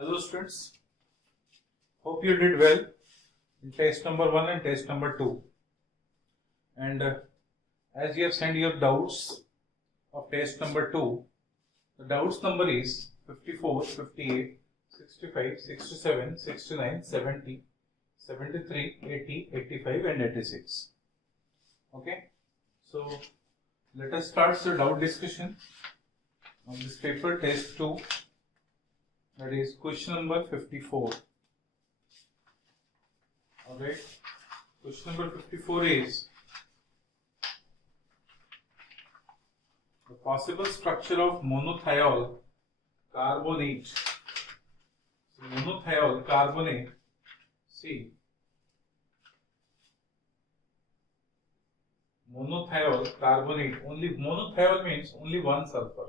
Hello students, hope you did well in test number 1 and test number 2, and as you have sent your doubts of test number 2, the doubts number is 54, 58, 65, 67, 69, 70, 73, 80, 85 and 86. Okay, so let us start the doubt discussion on this paper test 2. That is question number 54. Alright, question number 54 is the possible structure of monothiol carbonate. So, monothiol carbonate, see, monothiol carbonate, only monothiol means only one sulfur.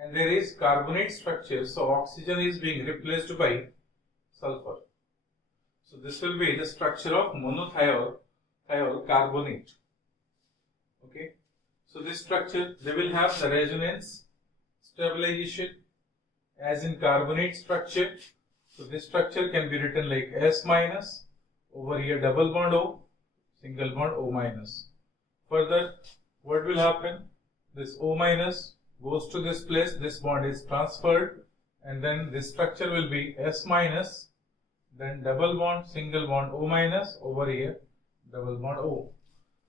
And there is carbonate structure, so oxygen is being replaced by sulfur. So this will be the structure of monothiol carbonate. Okay. So this structure, they will have the resonance stabilization as in carbonate structure. So this structure can be written like S minus, over here double bond O, single bond O minus. Further, what will happen? This O minus goes to this place, this bond is transferred, and then this structure will be S minus, then double bond, single bond O minus, over here double bond O.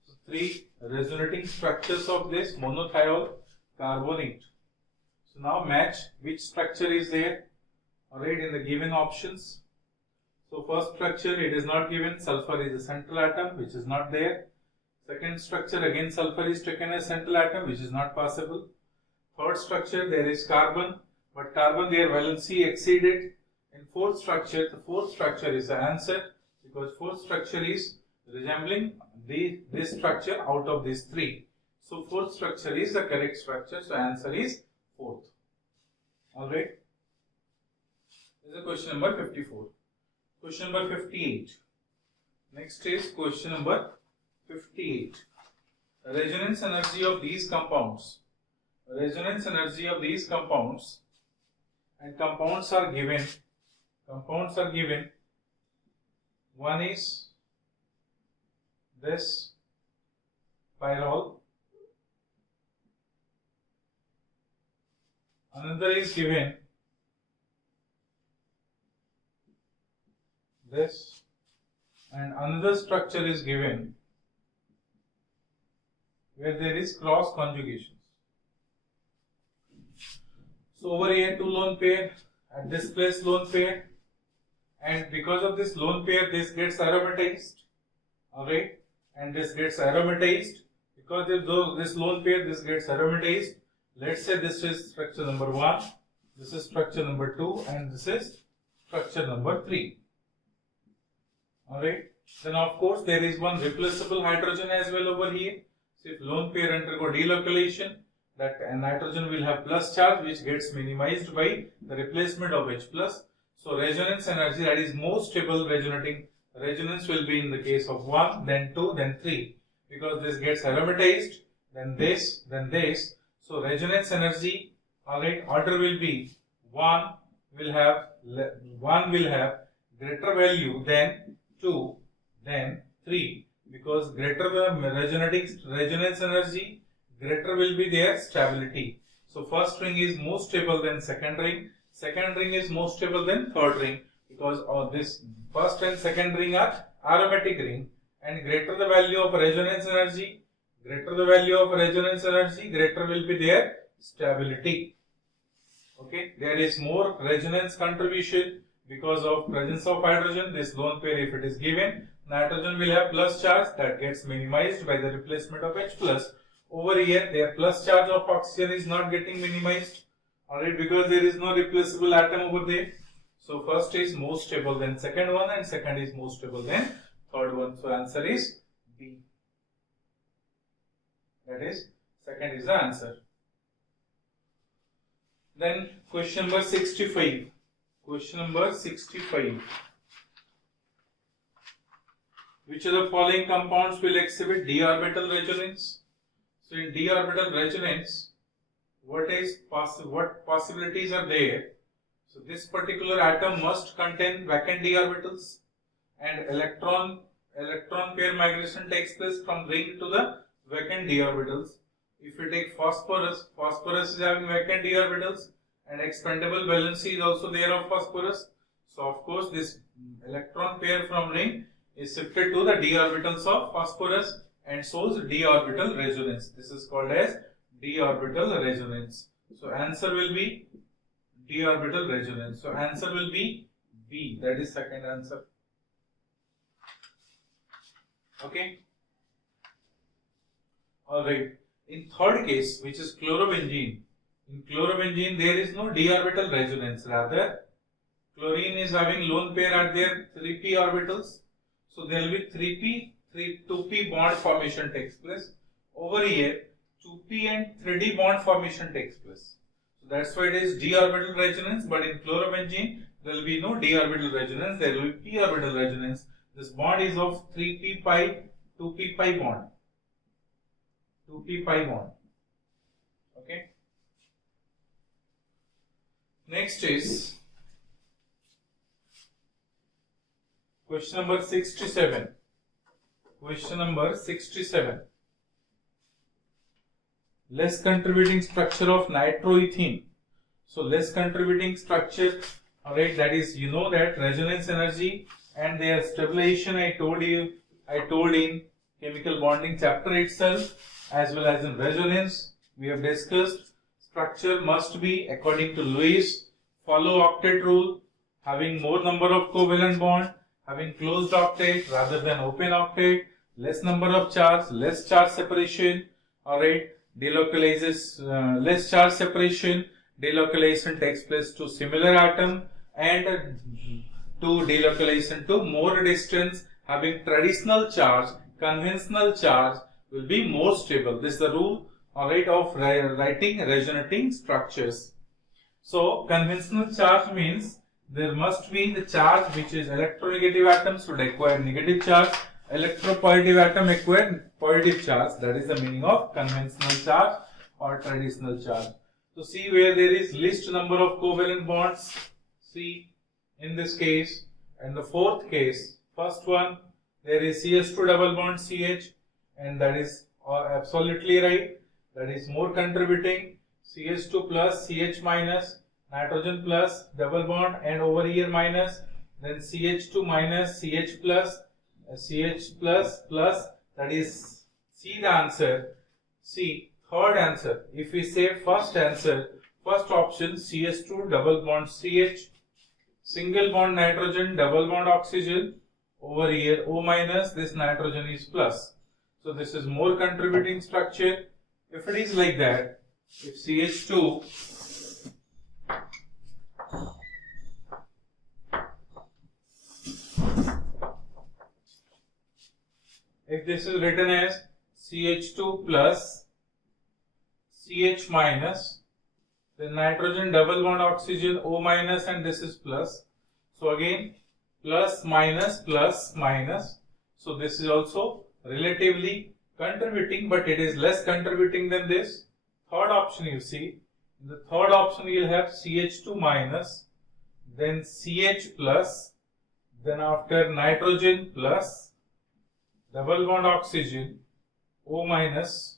So three resonating structures of this monothiol carbonate. So now match which structure is there, alright, in the given options. So first structure, it is not given, sulfur is a central atom which is not there. Second structure, again sulfur is taken as central atom which is not possible. Third structure, there is carbon, but carbon their valency exceeded. In fourth structure, the fourth structure is the answer, because fourth structure is resembling this structure out of these three. So fourth structure is the correct structure, so answer is fourth. Alright. This is question number 54. Question number 58. Next is question number 58. The resonance energy of these compounds. Resonance energy of these compounds, and compounds are given. One is this pyrrole, another is given this, and another structure is given where there is cross conjugation. So over here two lone pair, at this place lone pair, and because of this lone pair this gets aromatized, alright, and this gets aromatized, because of this lone pair this gets aromatized. Let's say this is structure number 1, this is structure number 2, and this is structure number 3. Alright, then of course there is one replaceable hydrogen as well over here. So if lone pair undergo delocalization, that nitrogen will have plus charge which gets minimized by the replacement of H plus. So resonance energy, that is most stable resonating resonance, will be in the case of 1, then 2, then 3, because this gets aromatized, then this, then this. So resonance energy, alright, order will be 1 will have greater value than 2, then 3, because greater the resonance energy, greater will be their stability. So first ring is more stable than second ring is more stable than third ring, because of this first and second ring are aromatic ring, and greater the value of resonance energy, greater will be their stability. Okay, there is more resonance contribution because of presence of hydrogen. This lone pair, if it is given, nitrogen will have plus charge, that gets minimized by the replacement of H plus. Over here, their plus charge of oxygen is not getting minimized, alright, because there is no replaceable atom over there. So first is more stable than second one, and second is more stable than third one. So answer is B. That is, second is the answer. Then question number 65. Question number 65. Which of the following compounds will exhibit d orbital resonance? So in d orbital resonance, what possibilities are there? So this particular atom must contain vacant d orbitals, and electron pair migration takes place from ring to the vacant d orbitals. If you take phosphorus, phosphorus is having vacant d orbitals, and expandable valency is also there of phosphorus. So of course this electron pair from ring is shifted to the d orbitals of phosphorus and shows d orbital resonance. This is called as d orbital resonance. So answer will be d orbital resonance. So answer will be B. That is second answer. Okay. Alright. In third case, which is chlorobenzene. In chlorobenzene, there is no d orbital resonance. Rather, chlorine is having lone pair at their 3p orbitals. So there will be 2p bond formation takes place. Over here, 2p and 3d bond formation takes place. So that's why it is d orbital resonance. But in chlorobenzene, there will be no d orbital resonance. There will be p orbital resonance. This bond is of 3p pi, 2p pi bond. 2p pi bond. Okay. Next is question number 67. Question number 67. Less contributing structure of nitroethene. So less contributing structure, alright, that is, you know that resonance energy and their stabilization I told in chemical bonding chapter itself, as well as in resonance we have discussed. Structure must be, according to Lewis, follow octet rule, having more number of covalent bond, having closed octet rather than open octet, less number of charge, less charge separation, alright, delocalizes, less charge separation, delocalization takes place to similar atom, and to delocalization to more distance, having traditional charge, conventional charge will be more stable. This is the rule, alright, of writing resonating structures. So conventional charge means there must be the charge which is electronegative atoms should acquire negative charge, electropositive atom acquire positive charge. That is the meaning of conventional charge or traditional charge. So see where there is least number of covalent bonds, see in this case, and the fourth case, first one, there is CH2 double bond CH, and that is absolutely right. That is more contributing, CH2 plus CH minus, nitrogen plus double bond, and over here minus, then CH2 minus CH plus, CH plus plus, that is C the answer. C third answer. If we say first answer, first option CH2 double bond CH, single bond nitrogen, double bond oxygen, over here O minus, this nitrogen is plus. So this is more contributing structure. If it is like that, if CH2 if this is written as CH2 plus CH minus, then nitrogen double bond oxygen O minus, and this is plus. So again plus minus plus minus. So this is also relatively contributing, but it is less contributing than this. Third option, you see, in the third option we will have CH2 minus, then CH plus, then after nitrogen plus, double bond oxygen, O minus.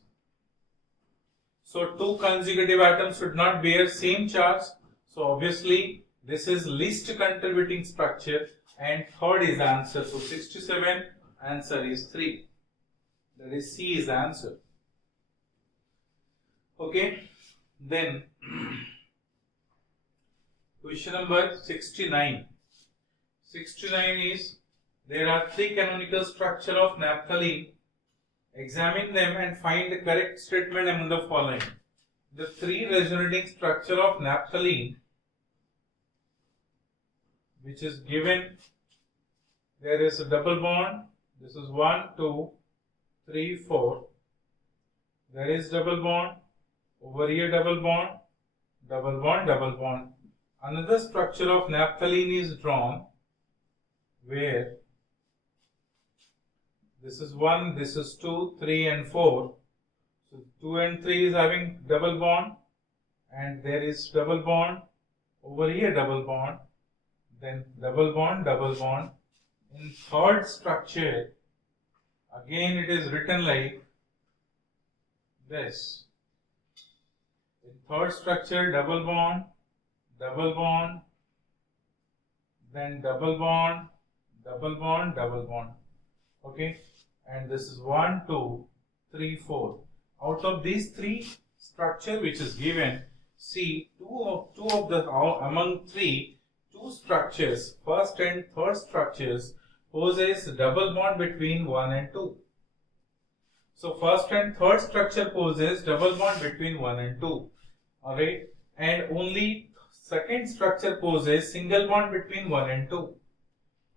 So two consecutive atoms should not bear same charge. So obviously this is least contributing structure, and third is the answer. So 67 answer is 3. That is C is the answer. Okay. Then question number 69. 69 is, there are 3 canonical structure of naphthalene. Examine them and find the correct statement among the following. The 3 resonating structure of naphthalene, which is given, there is a double bond. This is 1, 2, 3, 4. There is double bond. Over here double bond, double bond, double bond. Another structure of naphthalene is drawn where this is 1, this is 2, 3 and 4. So 2 and 3 is having double bond, and there is double bond. over here double bond, then double bond, double bond. In third structure, again it is written like this. In third structure, double bond, then double bond, double bond, double bond. Okay, and this is 1, 2, 3, 4. Out of these three structure which is given, see among two structures, first and third structures possess double bond between 1 and 2. So first and third structure possess double bond between 1 and 2. Alright, and only second structure possess single bond between 1 and 2.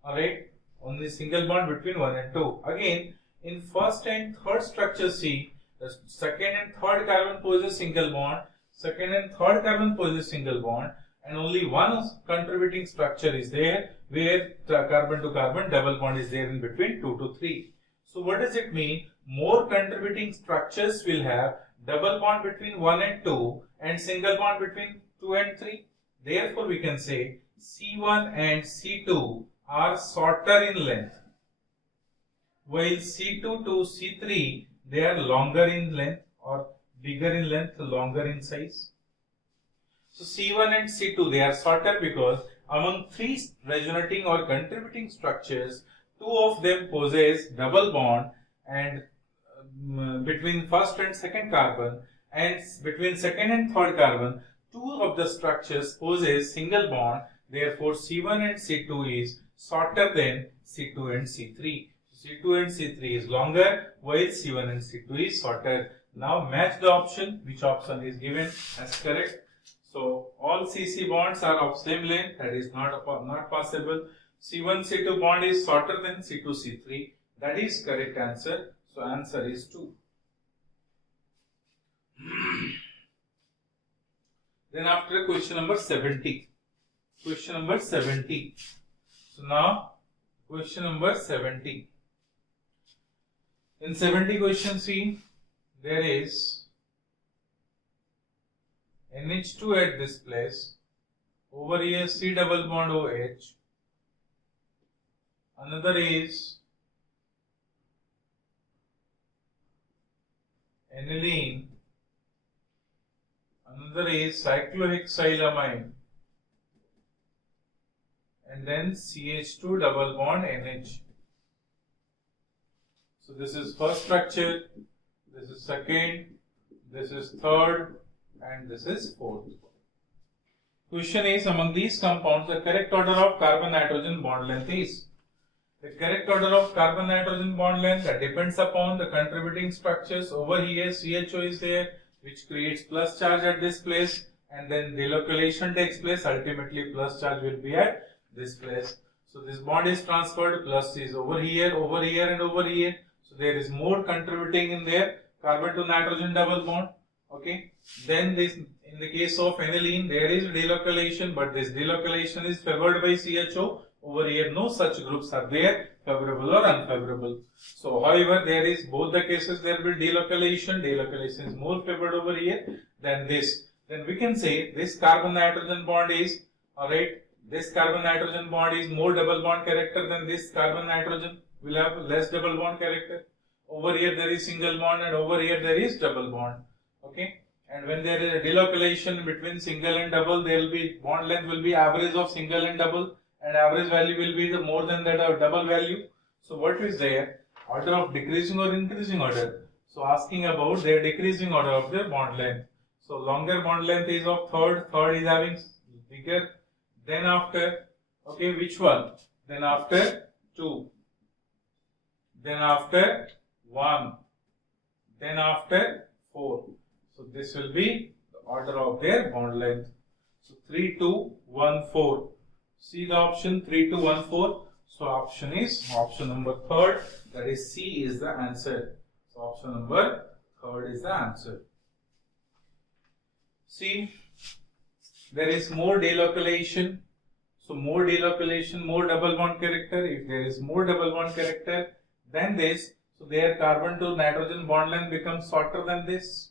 Alright, only single bond between 1 and 2. Again, in first and third structure, see, the second and third carbon possess single bond, second and third carbon possess single bond, and only one contributing structure is there where the carbon to carbon double bond is there in between 2 to 3. So what does it mean? More contributing structures will have double bond between 1 and 2 and single bond between 2 and 3. Therefore, we can say C1 and C2 are shorter in length, while C2 to C3 they are longer in length or bigger in length, longer in size. So C1 and C2 they are shorter because among three resonating or contributing structures, two of them possess double bond and between first and second carbon, and between second and third carbon, two of the structures possess single bond. Therefore, C1 and C2 is shorter than C2 and C3. C2 and C3 is longer, while C1 and C2 is shorter. Now match the option, which option is given as correct. So all CC bonds are of same length, that is not possible. C1 C2 bond is shorter than C2 C3, that is correct answer. So answer is 2. Then after question number 70. Question number 70. So now question number 70. In 70 question, see, there is NH2 at this place, over here C double bond OH, another is aniline, another is cyclohexylamine, and then CH2 double bond NH. So this is first structure, this is second, this is third, and this is fourth. Question is, among these compounds, the correct order of carbon-nitrogen bond length is. The correct order of carbon-nitrogen bond length that depends upon the contributing structures. Over here CHO is there, which creates plus charge at this place, and then delocalization takes place. Ultimately plus charge will be at this place. So this bond is transferred, plus is over here, and over here. So there is more contributing in there, carbon to nitrogen double bond. Okay. Then this, in the case of aniline, there is delocalization, but this delocalization is favored by CHO. Over here, no such groups are there, favorable or unfavorable. So, however, there is both the cases there will be delocalization. Delocalization is more favored over here than this. Then we can say this carbon-nitrogen bond is, alright, this carbon-nitrogen bond is more double bond character than this carbon-nitrogen will have less double bond character. Over here there is single bond and over here there is double bond. Okay. And when there is a delocalization between single and double, there will be bond length will be average of single and double, and average value will be the more than that of double value. So what is there? Order of decreasing or increasing order. So asking about their decreasing order of their bond length. So longer bond length is of third is having bigger. Then after, okay, which one? Then after 2. Then after 1. Then after 4. So this will be the order of their bond length. So 3, 2, 1, 4. See the option 3, 2, 1, 4. So option is option number 3rd. That is C is the answer. So option number 3rd is the answer. See, there is more delocalization. So more delocalization, more double bond character. If there is more double bond character than this, so their carbon to nitrogen bond length becomes shorter than this.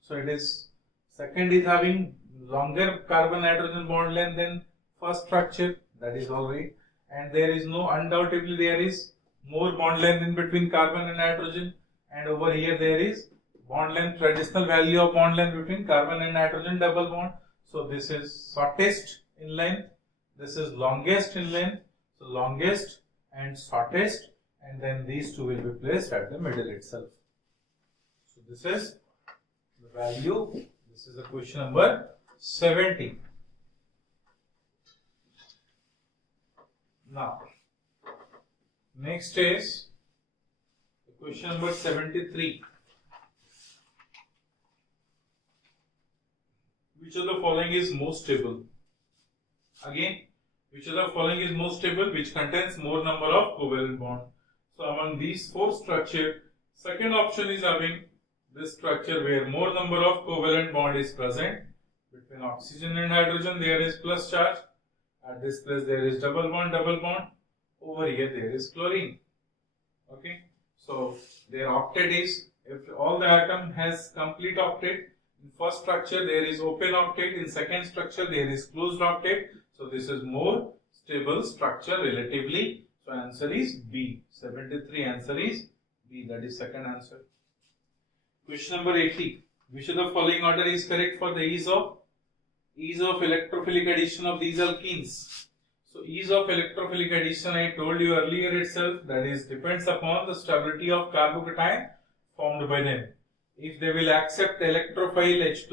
So it is second is having longer carbon nitrogen bond length than first structure, that is all right. And there is no, undoubtedly there is more bond length in between carbon and nitrogen, and over here there is bond length, traditional value of bond length between carbon and nitrogen double bond. So this is shortest in length, this is longest in length, so longest and shortest, and then these two will be placed at the middle itself. So this is the value. This is the question number 70. Now, next is the question number 73. Which of the following is most stable? Again, which of the following is most stable, which contains more number of covalent bond? So among these four structures, second option is having this structure where more number of covalent bond is present. Between oxygen and hydrogen there is plus charge. At this place there is double bond. Over here there is chlorine. Okay, so their octet is, if all the atom has complete octet, in first structure there is open octet, in second structure there is closed octet. So this is more stable structure relatively. So answer is B. 73 answer is B, that is second answer. Question number 80. Which of the following order is correct for the ease of electrophilic addition of these alkenes? So ease of electrophilic addition, I told you earlier itself, that is depends upon the stability of carbocation formed by them. If they will accept electrophile H+,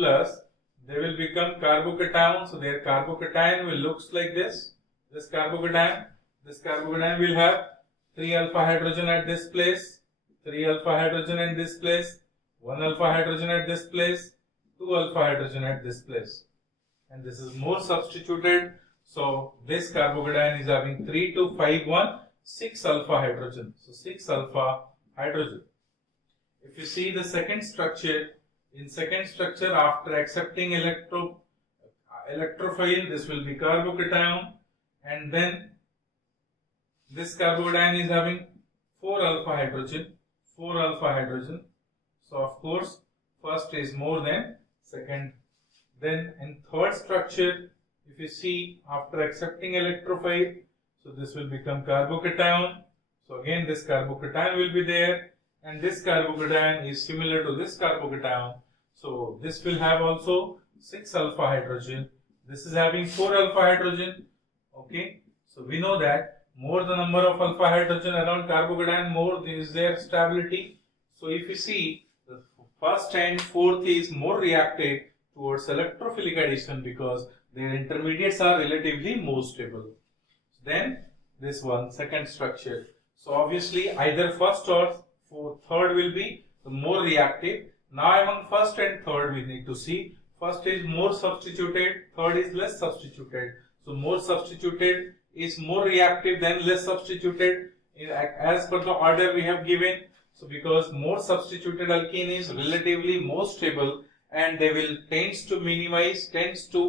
they will become carbocation. So their carbocation will looks like this. This carbocation will have 3 alpha hydrogen at this place, 3 alpha hydrogen at this place, 1 alpha hydrogen at this place, 2 alpha hydrogen at this place. And this is more substituted. So this carbocation is having 3, 2, 5, 1, 6 alpha hydrogen. So 6 alpha hydrogen. If you see the second structure, in second structure after accepting electrophile, this will be carbocation, and then this carbocation is having 4 alpha hydrogen. So of course first is more than second. Then in third structure, if you see after accepting electrophile, so this will become carbocation. So again this carbocation will be there, and this carbocation is similar to this carbocation. So this will have also 6 alpha hydrogen. This is having 4 alpha hydrogen. Okay, so we know that more the number of alpha hydrogen around carbocation, more is their stability. So if you see, the first and fourth is more reactive towards electrophilic addition because their intermediates are relatively more stable. Then this one, second structure. So obviously either first or third will be the more reactive. Now among first and third we need to see, first is more substituted, third is less substituted. So more substituted is more reactive than less substituted as per the order we have given. So because more substituted alkene is relatively more stable, and they will tends to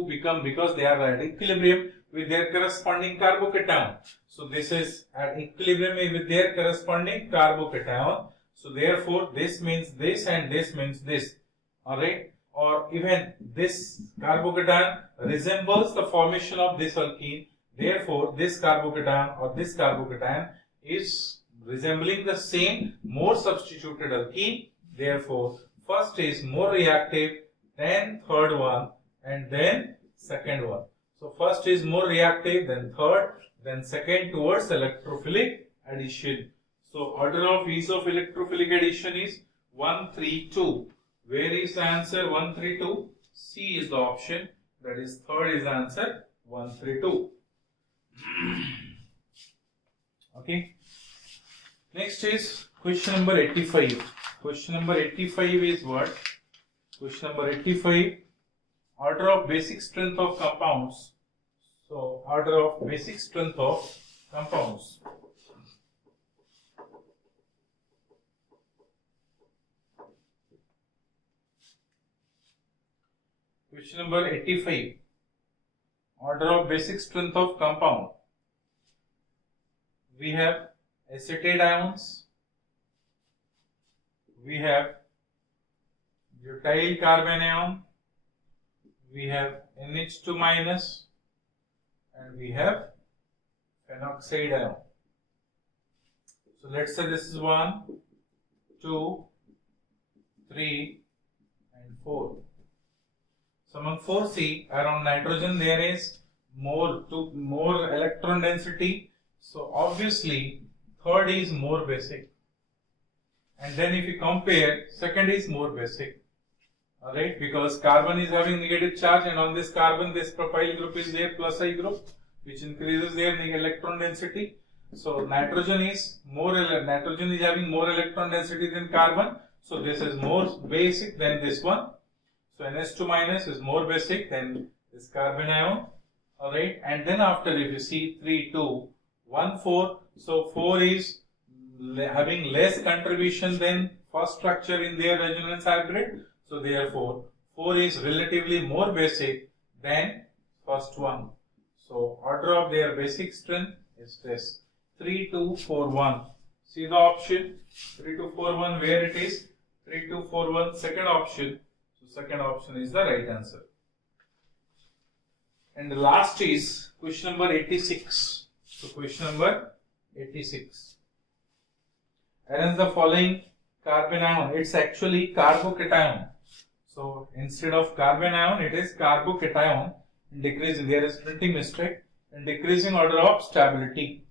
become, because they are at equilibrium with their corresponding carbocation. So this is at equilibrium with their corresponding carbocation. So therefore this means this and this means this. Alright, or even this carbocation resembles the formation of this alkene. Therefore this carbocation or this carbocation is resembling the same more substituted alkene. Therefore first is more reactive, then third one, and then second one. So first is more reactive, then third, then second towards electrophilic addition. So order of ease of electrophilic addition is 1, 3, 2. Where is the answer 1, 3, 2? C is the option. That is third is the answer 1, 3, 2. Okay. Next is question number 85. Question number 85 is what? Question number 85. Order of basic strength of compounds. So order of basic strength of compounds. Question number 85. Order of basic strength of compound. We have acetate ions. We have butyl carbanion. we have NH2 minus, and we have phenoxide ion. So let's say this is 1, 2, 3 and 4. So among 4C, around nitrogen there is more electron density. So obviously third is more basic. And then if you compare, second is more basic. Alright, because carbon is having negative charge, and on this carbon this propyl group is there, plus I group, which increases their electron density. So nitrogen is having more electron density than carbon. So this is more basic than this one. So NH2 minus is more basic than this carbon ion. Alright, and then after, if you see 3, 2, 1, 4, so 4 is having less contribution than first structure in their resonance hybrid. So therefore 4 is relatively more basic than first one. So order of their basic strength is this: 3, 2, 4, 1. See the option 3, 2, 4, 1, where it is? 3, 2, 4, 1, second option. So second option is the right answer. And the last is question number 86. So question number 86. Arrange the following carbon ion. It's actually carbocation. So instead of carbon ion, it is carbocation. Decreasing, there is printing mistake. And decreasing order of stability.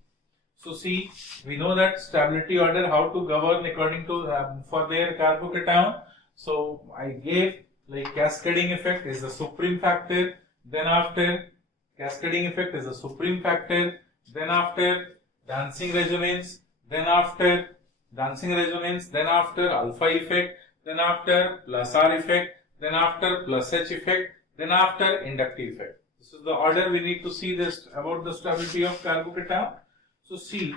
So see, we know that stability order, how to govern according to for their carbocation. So I gave like cascading effect is the supreme factor. Then after cascading effect is the supreme factor. Then after dancing resonance. Then after dancing resonance. Then after alpha effect. Then after plus R effect. Then after plus H effect. Then after inductive effect. This is the order we need to see this about the stability of carbocation. So see,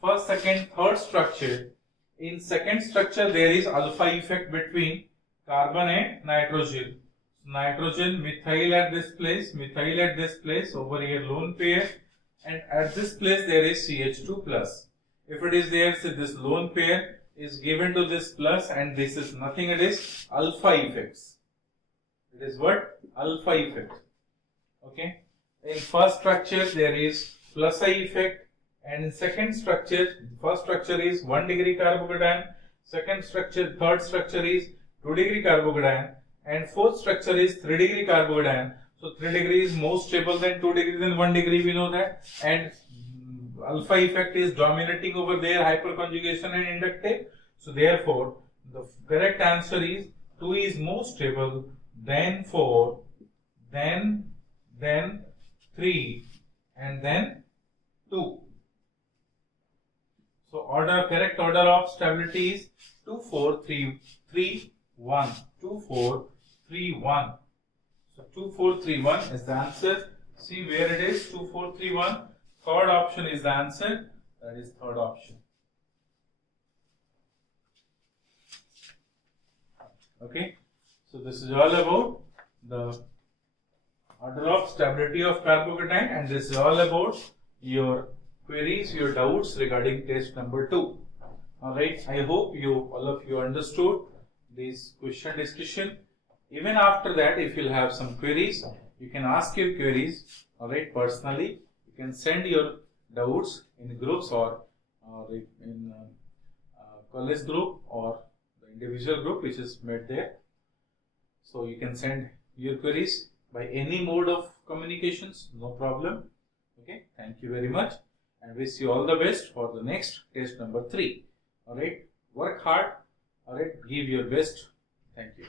first, second, third structure. In second structure there is alpha effect between carbon and nitrogen. So nitrogen, methyl at this place, over here lone pair, and at this place there is CH2 plus. If it is there, so this lone pair is given to this plus, and this is nothing, it is alpha effects. It is what? Alpha effect. Okay. In first structure there is plus I effect, and in second structure, first structure is 1 degree carbocation, second structure, third structure is 2 degree carbocation, and fourth structure is 3 degree carbocation. So 3 degree is more stable than 2 degree than 1 degree, we know that, and alpha effect is dominating over there, hyperconjugation and inductive. So therefore the correct answer is 2 is more stable than 4, then 3, and then 2. So correct order of stability is 2, 4, 3, 3, 1. 2, 4, 3, 1. So 2, 4, 3, 1 is the answer. See where it is, 2, 4, 3, 1. Third option is the answer. That is third option. Okay. So this is all about the order of stability of carbocation, and this is all about your queries, your doubts regarding test number 2. Alright, I hope all of you understood this question discussion. Even after that, if you'll have some queries, you can ask your queries, alright, personally. You can send your doubts in groups or in college group or the individual group which is made there. So you can send your queries by any mode of communications, no problem. Okay, thank you very much, and wish you all the best for the next test number 3. Alright, work hard, alright, give your best. Thank you.